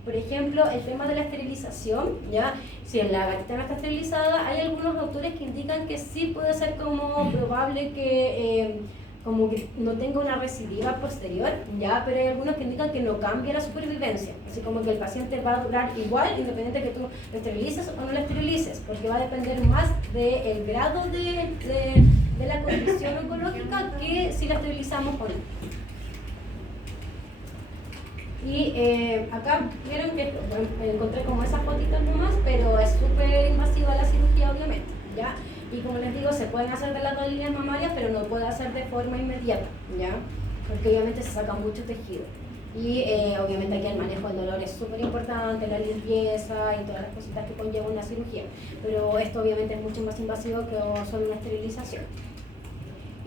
por ejemplo, el tema de la esterilización, ¿ya? Si la gatita no está esterilizada, hay algunos autores que indican que sí puede ser como probable que como que no tenga una recidiva posterior, ¿ya? Pero hay algunos que indican que no cambia la supervivencia, así como que el paciente va a durar igual, independiente de que tú lo esterilices o no lo esterilices, porque va a depender más del grado de la condición oncológica que si la esterilizamos o no. Y acá vieron que encontré como esas fotitos nomás, pero es súper invasiva la cirugía, obviamente, ¿ya? Y como les digo, se pueden hacer de las 2 líneas mamarias, pero no puede hacer de forma inmediata, ¿ya? Porque obviamente se saca mucho tejido. Y obviamente aquí el manejo del dolor es súper importante, la limpieza y todas las cositas que conlleva una cirugía. Pero esto obviamente es mucho más invasivo que solo una esterilización.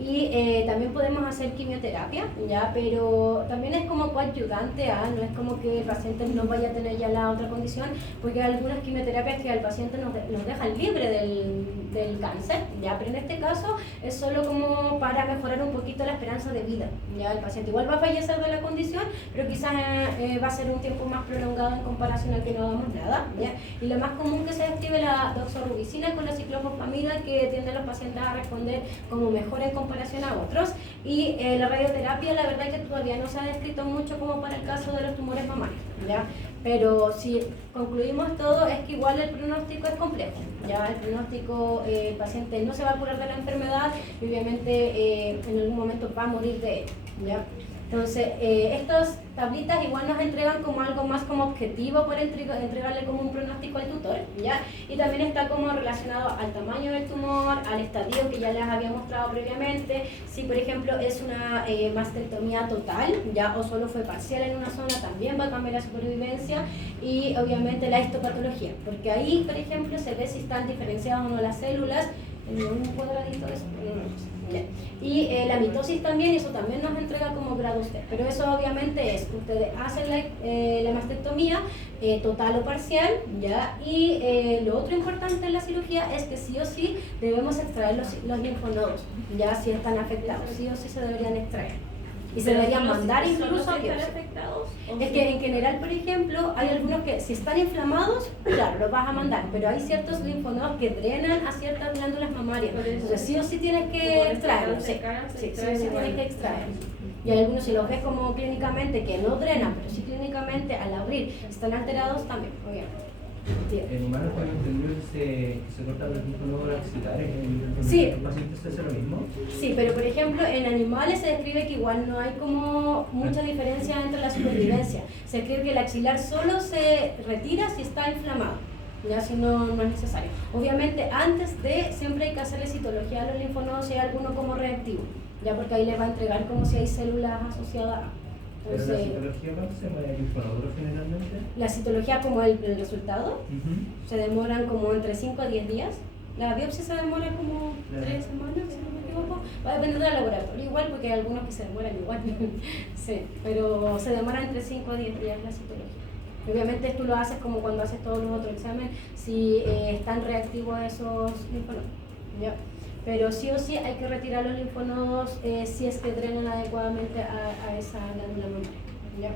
Y también podemos hacer quimioterapia, ¿ya? Pero también es como coayudante, no es como que el paciente no vaya a tener ya la otra condición, porque hay algunas quimioterapias que al paciente nos dejan libre del cáncer, ¿ya? Pero en este caso es solo como para mejorar un poquito la esperanza de vida, ¿ya? El paciente igual va a fallecer de la condición, pero quizás va a ser un tiempo más prolongado en comparación al que no hagamos nada, ¿ya? Y lo más común que se describe es la doxorubicina con la ciclofosfamida, que tienden los pacientes a responder como mejor en comparación a otros. Y la radioterapia, la verdad es que todavía no se ha descrito mucho como para el caso de los tumores mamarios, ¿ya? Pero si concluimos todo, es que igual el pronóstico es complejo, ¿ya? El pronóstico, el paciente no se va a curar de la enfermedad y obviamente en algún momento va a morir de ello, ¿ya? Entonces, estas tablitas igual nos entregan como algo más como objetivo para entregarle como un pronóstico al tutor, ¿ya? Y también está como relacionado al tamaño del tumor, al estadio que ya les había mostrado previamente, si por ejemplo es una mastectomía total, ¿ya? O solo fue parcial en una zona, también va a cambiar la supervivencia, y obviamente la histopatología, porque ahí por ejemplo se ve si están diferenciadas o no las células, en un cuadradito de eso, y la mitosis también, eso también nos entrega como grado usted, pero eso obviamente es, ustedes hacen la mastectomía total o parcial, ¿ya? Y lo otro importante en la cirugía es que sí o sí debemos extraer los linfonodos, ya si están afectados, sí o sí se deberían extraer. y se deberían mandar ¿Son los incluso a que están biopsia. afectados? Es que en general, por ejemplo, hay algunos que si están inflamados, claro, los vas a mandar, pero hay ciertos linfonodos que drenan a ciertas glándulas mamarias. Por eso. Entonces sí o sí tienes Como que en extraerlos, este sí, cáncer, sí, sí, extraen o sí igual. tienes que extraerlos. Y hay algunos si los ves como clínicamente que no drenan, pero sí clínicamente al abrir están alterados también, obviamente. Sí. En humanos tengo entendido que se cortan los linfonodos axilares. Sí. ¿En pacientes se hace lo mismo? Sí, pero por ejemplo en animales se describe que igual no hay como mucha diferencia entre la supervivencia. Se describe que el axilar solo se retira si está inflamado, ya si no, no es necesario. Obviamente antes de siempre hay que hacerle citología a los linfonodos si hay alguno como reactivo, ya porque ahí les va a entregar como si hay células asociadas a. Pero la Entonces, citología, ¿cuánto se mueve el linfonodo generalmente? la citología como el resultado se demoran como entre 5 a 10 días. La biopsia se demora como 3 semanas, si no me equivoco. Va a depender del laboratorio, igual porque hay algunos que se demoran igual. Sí, pero se demora entre 5 a 10 días la citología. Obviamente tú lo haces como cuando haces todos los otros exámenes, si están reactivos esos linfonodos. ¿Ya? Pero sí o sí hay que retirar los linfonodos si es que drenan adecuadamente a esa glándula mamaria. ¿Ya?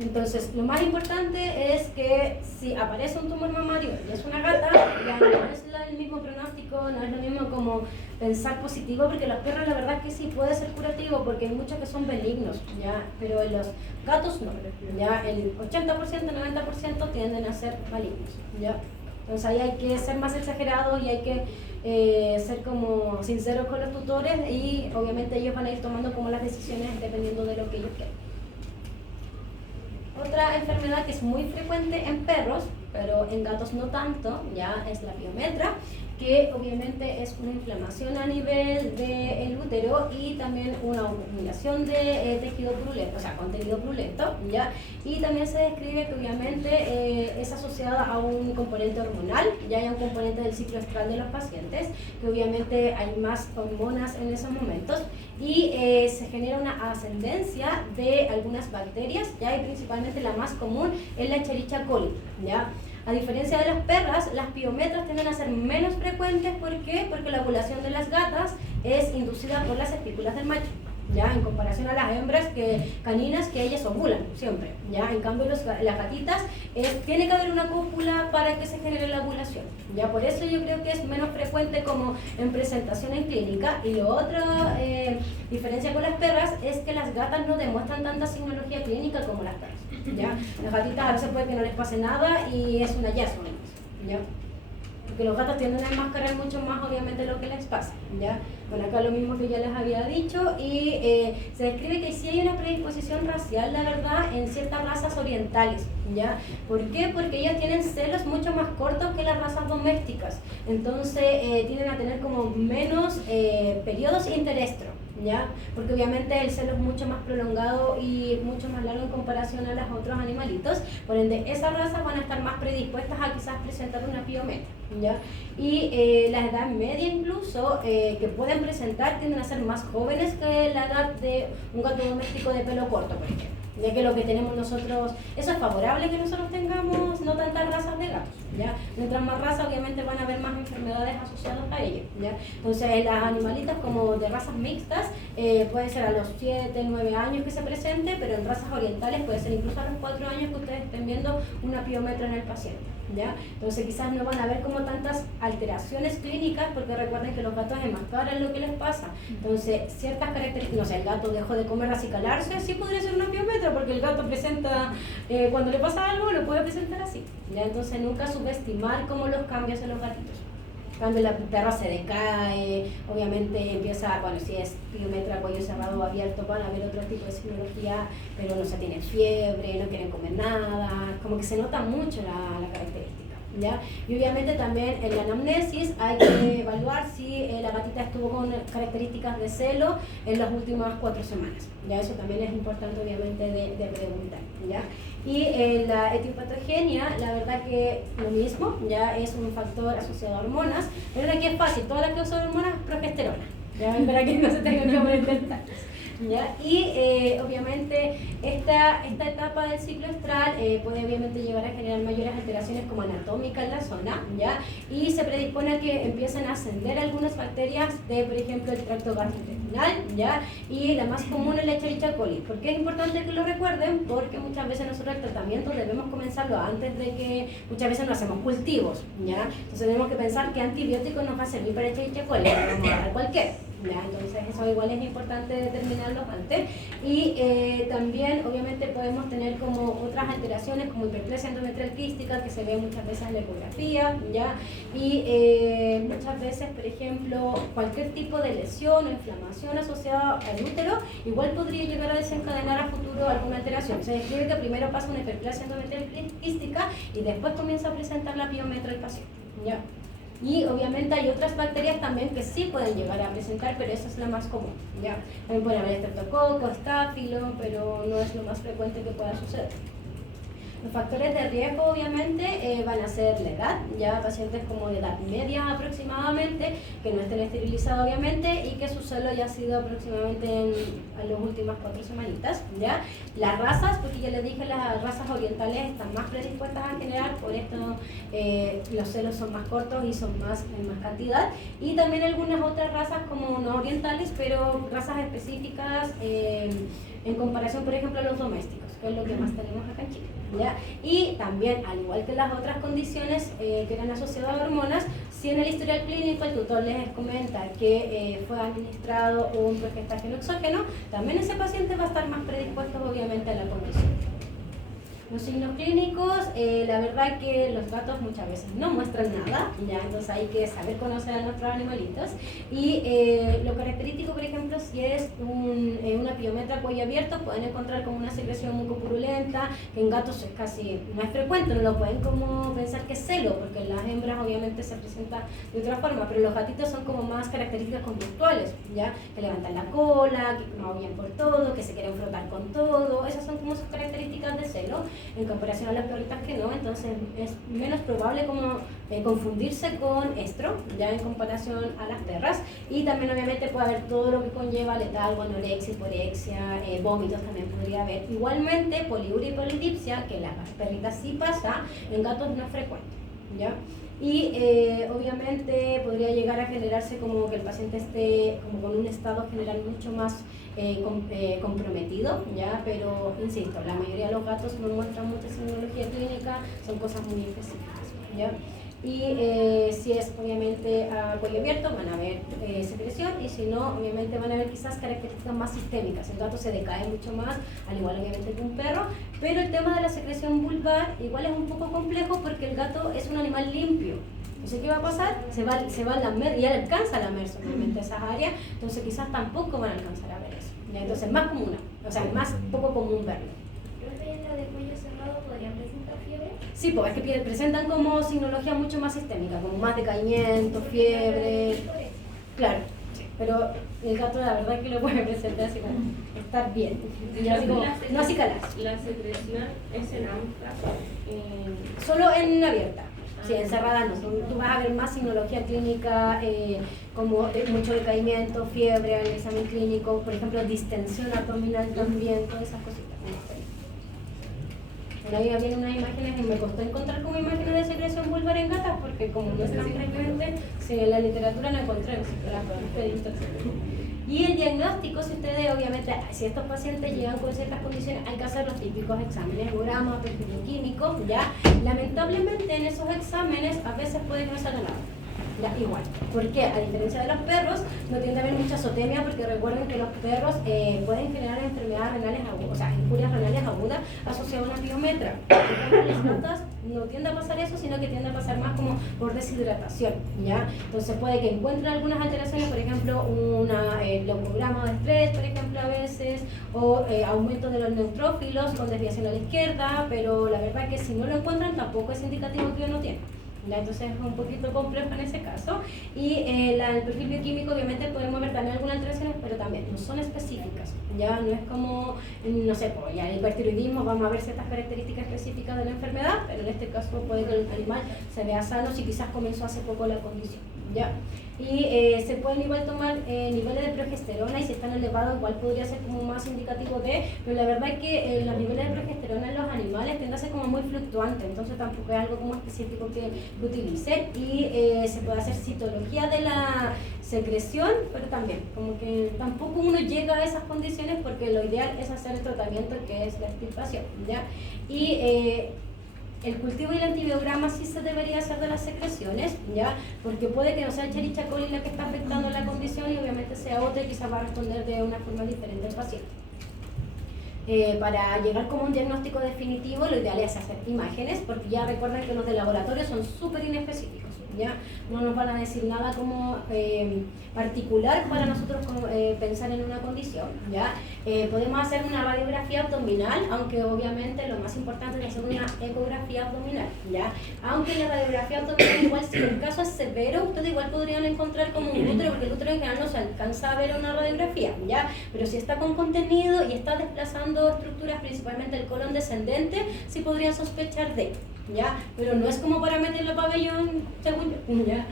Entonces, lo más importante es que si aparece un tumor mamario y es una gata, ya no es el mismo pronóstico, no es lo mismo como pensar positivo, porque los perros la verdad que sí puede ser curativo, porque hay muchos que son benignos, ¿ya? Pero en los gatos no, ya el 80%, 90% tienden a ser malignos, ¿ya? Entonces ahí hay que ser más exagerados y hay que ser como sinceros con los tutores y obviamente ellos van a ir tomando como las decisiones dependiendo de lo que ellos quieran. Otra enfermedad que es muy frecuente en perros, pero en gatos no tanto, ya es la piometra, que obviamente es una inflamación a nivel del útero y también una acumulación de tejido purulento, o sea, contenido purulento, ¿ya? Y también se describe que obviamente es asociada a un componente hormonal, ya hay un componente del ciclo estral de los pacientes, que obviamente hay más hormonas en esos momentos y se genera una ascendencia de algunas bacterias, ya, y principalmente la más común es la Escherichia coli, ¿ya? A diferencia de las perras, las piometras tienden a ser menos frecuentes. ¿Por qué? Porque la ovulación de las gatas es inducida por las espículas del macho, ¿ya? En comparación a las hembras caninas que ellas ovulan siempre, ¿ya? En cambio las gatitas tiene que haber una cópula para que se genere la ovulación, ¿ya? Por eso yo creo que es menos frecuente como en presentación en clínica. Y lo otro, diferencia con las perras, es que las gatas no demuestran tanta signología clínica como las perras, ¿ya? Las gatitas a veces puede que no les pase nada y es un hallazgo, ¿ya? Porque los gatos tienden a enmascarar mucho más obviamente lo que les pasa, ¿ya? Bueno, acá lo mismo que ya les había dicho y se describe que sí hay una predisposición racial, la verdad, en ciertas razas orientales, ¿ya? ¿Por qué? Porque ellas tienen celos mucho más cortos que las razas domésticas, entonces tienden a tener como menos periodos interestro, ¿ya? Porque obviamente el celo es mucho más prolongado y mucho más largo en comparación a los otros animalitos, por ende esas razas van a estar más predispuestas a quizás presentar una piometra, ¿ya? Y la edad media incluso que pueden presentar tienden a ser más jóvenes que la edad de un gato doméstico de pelo corto, por ejemplo, ya que lo que tenemos nosotros, eso es favorable que nosotros tengamos no tantas razas de gatos, ¿ya? Mientras más razas obviamente van a haber más enfermedades asociadas a ellas, ¿ya? Entonces las animalitas como de razas mixtas puede ser a los 7, 9 años que se presente, pero en razas orientales puede ser incluso a los 4 años que ustedes estén viendo una piometra en el paciente, ¿ya? Entonces quizás no van a ver como tantas alteraciones clínicas, porque recuerden que los gatos enmascaran lo que les pasa. Entonces ciertas características, no sé, el gato dejó de comer, acicalarse, sí podría ser una piometra, porque el gato presenta, cuando le pasa algo lo puede presentar así, ¿ya? Entonces nunca subestimar como los cambios en los gatitos. Cuando la perra se decae, obviamente empieza, bueno, si es piometra, cuello cerrado o abierto, van a haber otro tipo de signología, pero no se tiene fiebre, no quieren comer nada, como que se nota mucho la característica, ¿ya? Y obviamente también en la anamnesis hay que evaluar si la gatita estuvo con características de celo en las últimas 4 semanas, ¿ya? Eso también es importante obviamente de preguntar, ¿ya? Y la etiopatogenia, la verdad que lo mismo, ya es un factor asociado a hormonas, pero aquí es fácil, todas las que usan hormonas, progesterona, ¿ya? Para que no se tengan que poner detalles, ¿ya? Y obviamente esta etapa del ciclo estral puede obviamente llevar a generar mayores alteraciones como anatómicas en la zona, ¿ya? Y se predispone a que empiecen a ascender algunas bacterias de, por ejemplo, el tracto intestinal, ¿ya? Y la más común es la Escherichia coli. ¿Por qué es importante que lo recuerden? Porque muchas veces nosotros el tratamiento debemos comenzarlo antes de que, muchas veces no hacemos cultivos, ¿ya? Entonces tenemos que pensar qué antibiótico nos va a servir para Escherichia coli, no vamos a dar cualquier. ¿Ya? Entonces eso igual es importante determinarlo antes. Y también obviamente podemos tener como otras alteraciones como hiperplasia endometrial quística que se ve muchas veces en la ecografía, ¿ya? Y muchas veces, por ejemplo, cualquier tipo de lesión o inflamación asociada al útero igual podría llegar a desencadenar a futuro alguna alteración. Se describe que primero pasa una hiperplasia endometrial quística y después comienza a presentar la piometra del paciente, ¿ya? Y obviamente hay otras bacterias también que sí pueden llegar a presentar, pero esa es la más común, ¿ya? También puede haber estreptococo, estáfilo, pero no es lo más frecuente que pueda suceder. Los factores de riesgo obviamente van a ser la edad, ya pacientes como de edad media aproximadamente, que no estén esterilizados obviamente y que su celo ya ha sido aproximadamente en las últimas 4 semanitas, ya. Las razas, porque ya les dije, las razas orientales están más predispuestas a generar, por esto los celos son más cortos y son más en más cantidad, y también algunas otras razas como no orientales, pero razas específicas en comparación por ejemplo a los domésticos, que es lo que más tenemos acá en Chile. ¿Ya? Y también, al igual que las otras condiciones que eran asociadas a hormonas, si en el historial clínico el tutor les comenta que fue administrado un progestágeno exógeno, también ese paciente va a estar más predispuesto obviamente a la condición. Los signos clínicos, la verdad que los gatos muchas veces no muestran nada, ya, entonces hay que saber conocer a nuestros animalitos. Y lo característico, por ejemplo, si es una piometra cuello abierto, pueden encontrar como una secreción mucopurulenta, que en gatos es casi, no es frecuente, no lo pueden como pensar que es celo, porque en las hembras obviamente se presenta de otra forma, pero los gatitos son como más características conductuales, ya, que levantan la cola, que maullan por todo, que se quieren frotar con todo, esas son como sus características de celo, en comparación a las perritas que no, entonces es menos probable como confundirse con estro, ya en comparación a las perras. Y también obviamente puede haber todo lo que conlleva letargo, anorexia, hiporexia, vómitos también podría haber. Igualmente poliuria y polidipsia, que en las perritas sí pasa, en gatos no es frecuente, ¿ya? Y obviamente podría llegar a generarse como que el paciente esté como con un estado general mucho más comprometido, ¿ya? Pero insisto, la mayoría de los gatos no muestran mucha signología clínica, son cosas muy específicas, ¿ya? Y si es obviamente a cuello abierto van a ver secreción, y si no obviamente van a ver quizás características más sistémicas. El gato se decae mucho más, al igual obviamente que un perro, pero el tema de la secreción vulvar igual es un poco complejo porque el gato es un animal limpio. Entonces, ¿qué va a pasar? Se va a lamer, y él alcanza a lamer obviamente esas áreas, entonces quizás tampoco van a alcanzar a ver eso, ¿ya? Entonces es más común, o sea, es más poco común verlo. ¿Los perritos de cuello cerrado podrían presentar fiebre? Sí, pues es que presentan como signología mucho más sistémica, como más decaimiento, fiebre, claro, sí. Pero el gato la verdad es que lo puede presentar así como estar bien, y así como, no así calar. La secreción es en amplia. Solo en abierta. Sí, encerrada no. Tú vas a ver más signología clínica, como mucho decaimiento, fiebre al examen clínico, por ejemplo, distensión abdominal también, todas esas cositas. Bueno, ahí había unas imágenes y me costó encontrar como imágenes de secreción vulvar en gatas, porque como no es tan frecuente, si en la literatura no encontré, las podemos pedir. Y el diagnóstico, si ustedes obviamente, si estos pacientes llegan con ciertas condiciones, hay que hacer los típicos exámenes, hemograma, perfil químico, ya. Lamentablemente en esos exámenes a veces puede que no salga nada. Ya, igual, porque a diferencia de los perros no tiende a haber mucha azotemia, porque recuerden que los perros pueden generar enfermedades renales agudas, o sea, injurias renales agudas asociadas a una piometra. En las gatas no tiende a pasar eso, sino que tiende a pasar más como por deshidratación, ¿ya? Entonces puede que encuentren algunas alteraciones, por ejemplo, un leucograma de estrés, por ejemplo, a veces, o aumento de los neutrófilos con desviación a la izquierda, pero la verdad que si no lo encuentran tampoco es indicativo que uno tiene. ¿Ya? Entonces es un poquito complejo en ese caso. Y el perfil bioquímico obviamente podemos ver también algunas alteraciones, pero también no son específicas, ya no es como, no sé, pues ya el hipertiroidismo vamos a ver ciertas características específicas de la enfermedad, pero en este caso puede que el animal se vea sano si quizás comenzó hace poco la condición, ¿ya? Y se pueden igual tomar niveles de progesterona, y si están elevados igual podría ser como más indicativo de, pero la verdad es que los niveles de progesterona en los animales tienden a ser como muy fluctuantes, entonces tampoco es algo como específico que utilicen. Y se puede hacer citología de la secreción, pero también como que tampoco uno llega a esas condiciones, porque lo ideal es hacer el tratamiento que es la extirpación, ¿ya? Y el cultivo y el antibiograma sí se debería hacer de las secreciones, ¿ya? Porque puede que no sea Escherichia coli la que está afectando la condición, y obviamente sea otra, y quizás va a responder de una forma diferente al paciente. Para llegar como un diagnóstico definitivo, lo ideal es hacer imágenes, porque ya recuerden que los de laboratorio son súper inespecíficos, ¿ya? No nos van a decir nada como particular para nosotros pensar en una condición, ¿ya? Podemos hacer una radiografía abdominal, aunque obviamente lo más importante es hacer una ecografía abdominal, ¿ya? Aunque en la radiografía abdominal igual, si el caso es severo, ustedes igual podrían encontrar como un útero, porque el útero en general no se alcanza a ver en una radiografía, ¿ya? Pero si está con contenido y está desplazando estructuras, principalmente el colon descendente, sí podrían sospechar de, ¿ya? Pero no es como para meterle el pabellón, según yo, ¿ya?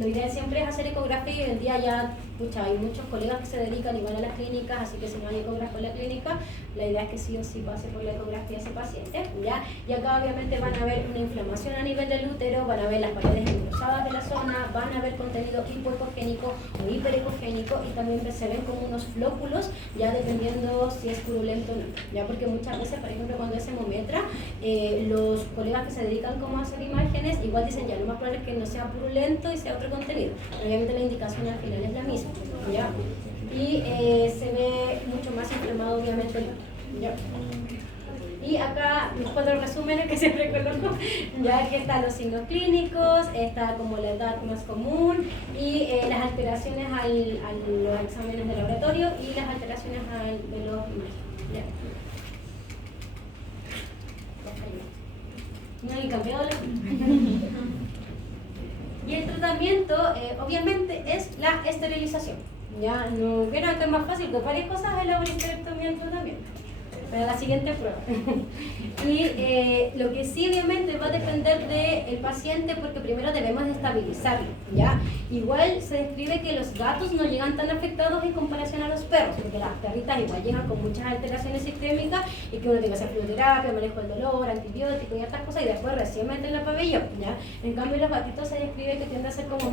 Lo ideal siempre es hacer ecografía, y hoy en día ya, pucha, hay muchos colegas que se dedican igual a las clínicas, así que si no hay ecógrafo en la clínica, la idea es que sí o sí pase por la ecografía ese paciente, ¿ya? Y acá obviamente van a ver una inflamación a nivel del útero, van a ver las paredes engrosadas de la zona, van a ver contenido hipoecogénico o hiperecogénico, y también se ven como unos flóculos, ya dependiendo si es purulento o no, ¿ya? Porque muchas veces, por ejemplo, cuando es hemometra, los colegas que se dedican como a hacer imágenes, igual dicen ya, lo más probable es que no sea purulento y sea otro contenido. Obviamente la indicación al final es la misma, ¿ya? Y se ve mucho más inflamado obviamente el útero, ¿ya? Y acá los 4 resúmenes que siempre coloco, ya que están los signos clínicos, está como la edad más común, y las alteraciones a los exámenes de laboratorio, y las alteraciones de los imágenes, ¿ya? No he cambiado Y el tratamiento, obviamente, es la esterilización. Ya no creo que es más fácil, que varias cosas es la histerectomía y el tratamiento. Para la siguiente prueba. Y lo que sí obviamente va a depender del paciente, porque primero debemos estabilizarlo, ¿ya? Igual se describe que los gatos no llegan tan afectados en comparación a los perros, porque las perritas igual llegan con muchas alteraciones sistémicas, y que uno tiene que hacer fluidoterapia, manejo del dolor, antibióticos y otras cosas, y después recién meten la pabellón, ¿ya? En cambio los gatitos se describe que tiende a ser como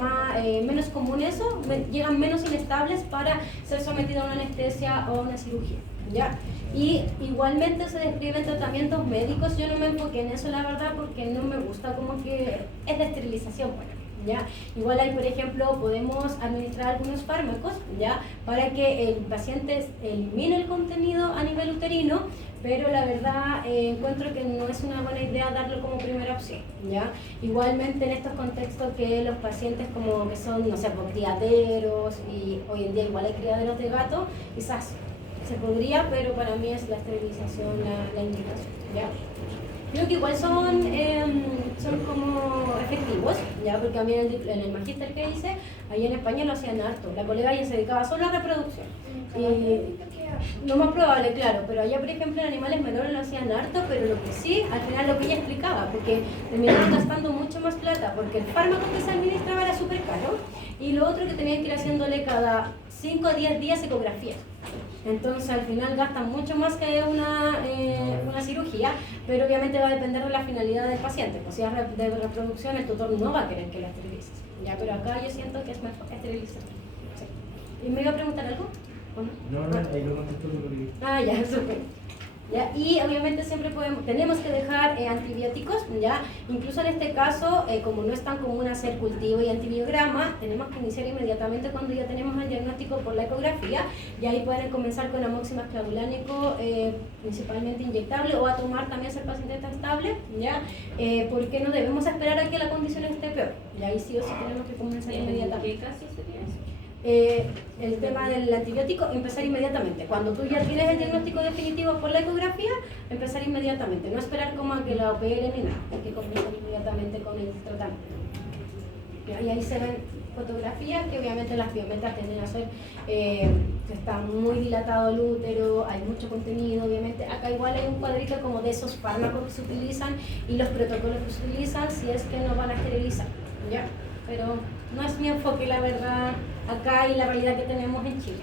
menos común eso, llegan menos inestables para ser sometidos a una anestesia o a una cirugía, ¿ya? Y igualmente se describen tratamientos médicos. Yo no me enfoqué en eso, la verdad, porque no me gusta, como que es de esterilización, bueno, ¿ya? Igual ahí, por ejemplo, podemos administrar algunos fármacos, ¿ya? Para que el paciente elimine el contenido a nivel uterino, pero la verdad encuentro que no es una buena idea darlo como primera opción, ¿ya? Igualmente en estos contextos que los pacientes como que son, no sé, por criaderos, y hoy en día igual hay criaderos de gato, quizás se podría, pero para mí es la esterilización la indicación, ¿ya? Creo que igual son como efectivos, ¿ya? Porque a mí en el magíster que hice, ahí en España lo hacían harto. La colega ya se dedicaba solo a reproducción. Lo más probable, claro, pero allá, por ejemplo, en animales menores lo hacían harto, pero lo que sí, al final lo que ella explicaba, porque terminaron gastando mucho más plata, porque el fármaco que se administraba era súper caro, y lo otro que tenían que ir haciéndole cada 5 o 10 días ecografías. Entonces al final gastan mucho más que una cirugía, pero obviamente va a depender de la finalidad del paciente. Pues si es de reproducción, el tutor no va a querer que la esterilices, ¿ya? Pero acá yo siento que es mejor esterilizar. Sí. ¿Y me iba a preguntar algo? ¿O no? No, ahí lo contestó lo que dije. Ah, ya, súper. ¿Ya? Y obviamente siempre tenemos que dejar antibióticos, ¿ya? Incluso en este caso, como no es tan común hacer cultivo y antibiograma, tenemos que iniciar inmediatamente cuando ya tenemos el diagnóstico por la ecografía, y ahí pueden comenzar con amoxicilina clavulánico, principalmente inyectable, o a tomar también si el paciente está estable, ¿ya? Porque no debemos esperar a que la condición esté peor, y ahí sí o sí tenemos que comenzar inmediatamente. ¿Qué caso sería eso? El tema del antibiótico, empezar inmediatamente. Cuando tú ya tienes el diagnóstico definitivo por la ecografía, empezar inmediatamente, no esperar como a que la operen ni nada, hay que comenzar inmediatamente con el tratamiento. Y ahí se ven fotografías que obviamente las biometras tienden a ser que está muy dilatado el útero, hay mucho contenido, obviamente. Acá igual hay un cuadrito como de esos fármacos que se utilizan y los protocolos que se utilizan si es que no van a esterilizar, ¿ya? Pero no es mi enfoque, la verdad, acá y la realidad que tenemos en Chile.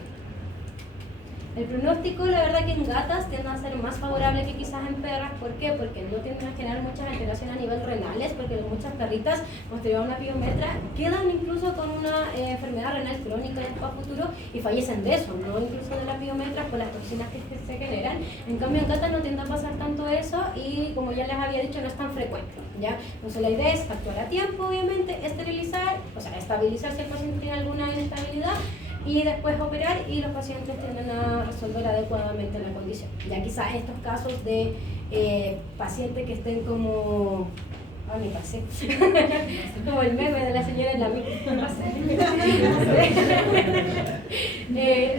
El pronóstico, la verdad que en gatas tiende a ser más favorable que quizás en perras. ¿Por qué? Porque no tienden a generar muchas alteraciones a nivel renales, porque muchas perritas, posterior a una piometra, quedan incluso con una enfermedad renal crónica después a futuro y fallecen de eso, no incluso de la piometra por las toxinas que se generan. En cambio, en gatas no tiende a pasar tanto eso y, como ya les había dicho, no es tan frecuente, ¿ya? Entonces la idea es actuar a tiempo, obviamente, esterilizar, o sea, estabilizar si el paciente tiene alguna inestabilidad, y después operar y los pacientes tienden a resolver adecuadamente la condición. Ya quizás estos casos de pacientes que estén como... Ah, me pasé. Como el meme de la señora en la micro. Me pasé.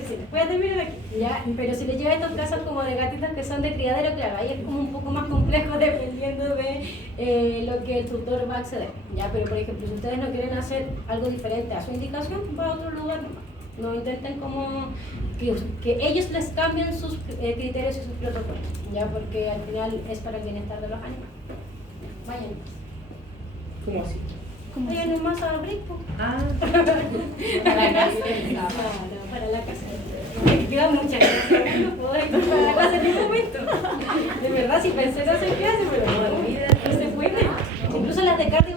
Sí, voy a terminar aquí. ¿Ya? Pero si les llega estos casos como de gatitas que son de criadero, claro, ahí es como un poco más complejo dependiendo de lo que el tutor va a acceder. ¿Ya? Pero por ejemplo, si ustedes no quieren hacer algo diferente a su indicación, va a otro lugar nomás. No intenten como que ellos les cambien sus criterios y sus protocolos, ya, porque al final es para el bienestar de los animales. Vayan. ¿Cómo así? Vayan nomás a abrir. Ah, Para la casa. Claro, para la casa. Queda muchas gracias. No puedo ir para la casa en este momento. De verdad, si pensé en hacer clase, pero no se puede. Incluso las de cardio